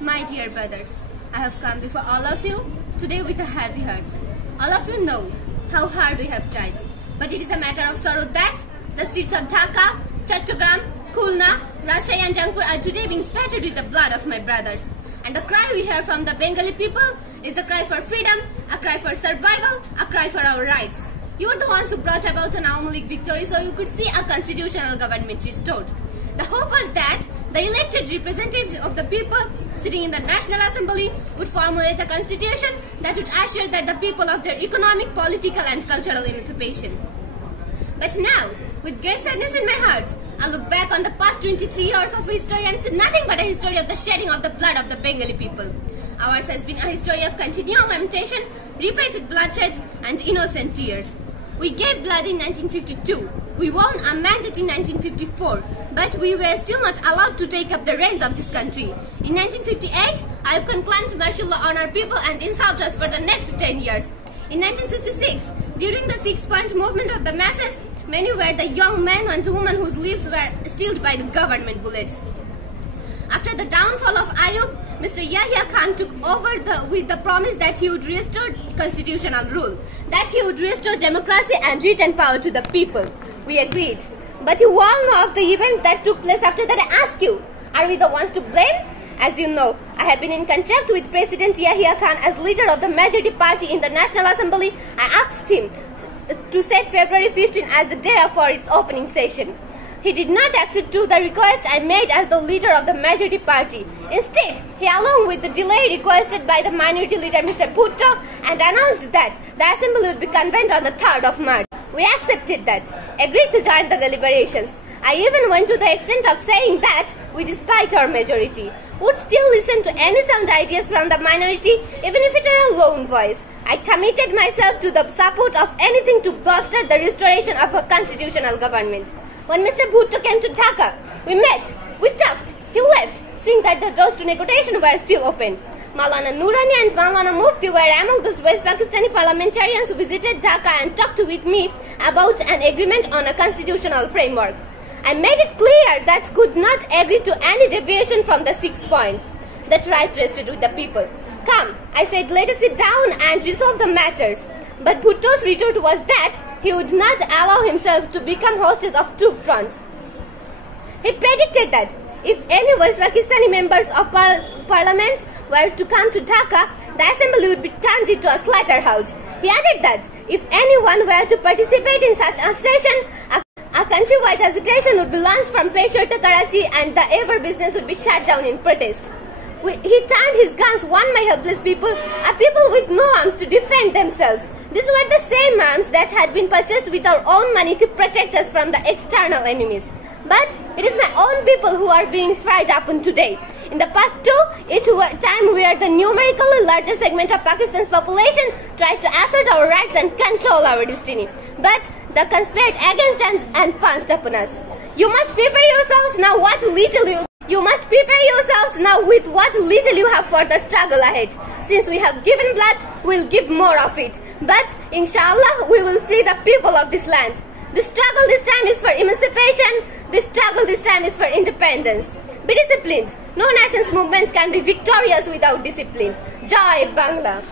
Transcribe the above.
My dear brothers, I have come before all of you today with a heavy heart. All of you know how hard we have tried, but it is a matter of sorrow that the streets of Dhaka, Chattogram, Khulna, Rajshahi and Rangpur are today being spattered with the blood of my brothers. And the cry we hear from the Bengali people is the cry for freedom, a cry for survival, a cry for our rights. You are the ones who brought about an Awami League victory so you could see a constitutional government restored. The hope was that the elected representatives of the people sitting in the National Assembly would formulate a constitution that would assure that the people of their economic, political and cultural emancipation. But now, with great sadness in my heart, I look back on the past 23 years of history and see nothing but a history of the shedding of the blood of the Bengali people. Ours has been a history of continual lamentation, repeated bloodshed and innocent tears. We gave blood in 1952. We won a mandate in 1954, but we were still not allowed to take up the reins of this country. In 1958, Ayub claimed martial law on our people and insulted us for the next 10 years. In 1966, during the 6-point movement of the masses, many were the young men and women whose lives were stealed by the government bullets. After the downfall of Ayub, Mr. Yahya Khan took over with the promise that he would restore constitutional rule, that he would restore democracy and return power to the people. We agreed. But you all know of the events that took place after that. I ask you, are we the ones to blame? As you know, I have been in contact with President Yahya Khan as leader of the majority party in the National Assembly. I asked him to set February 15 as the day for its opening session. He did not accede to the request I made as the leader of the majority party. Instead, he, along with the delay requested by the minority leader Mr. Bhutto, and announced that the assembly would be convened on the 3rd of March. We accepted that, agreed to join the deliberations. I even went to the extent of saying that we, despite our majority, would still listen to any sound ideas from the minority, even if it were a lone voice. I committed myself to the support of anything to bolster the restoration of a constitutional government. When Mr. Bhutto came to Dhaka, we met, we talked, he left, seeing that the doors to negotiation were still open. Maulana Noorani and Maulana Mufti were among those West Pakistani parliamentarians who visited Dhaka and talked with me about an agreement on a constitutional framework. I made it clear that could not agree to any deviation from the 6 points. That right rested with the people. Come, I said, let us sit down and resolve the matters. But Bhutto's retort was that he would not allow himself to become hostess of 2 fronts. He predicted that if any West Pakistani members of parliament were to come to Dhaka, the assembly would be turned into a slaughterhouse. He added that if anyone were to participate in such a session, a countrywide agitation would be launched from Peshawar to Karachi and the ever business would be shut down in protest. He turned his guns on my helpless people, a people with no arms to defend themselves. These were the same arms that had been purchased with our own money to protect us from the external enemies. But it is my own people who are being fried upon today. In the past each time where the numerically largest segment of Pakistan's population tried to assert our rights and control our destiny. But they conspired against us and pounced upon us. You must prepare yourselves now with what little you have for the struggle ahead. Since we have given blood, we will give more of it. But inshallah, we will free the people of this land. The struggle this time is for emancipation. The struggle this time is for independence. Be disciplined. No nation's movement can be victorious without discipline. Jai Bangla.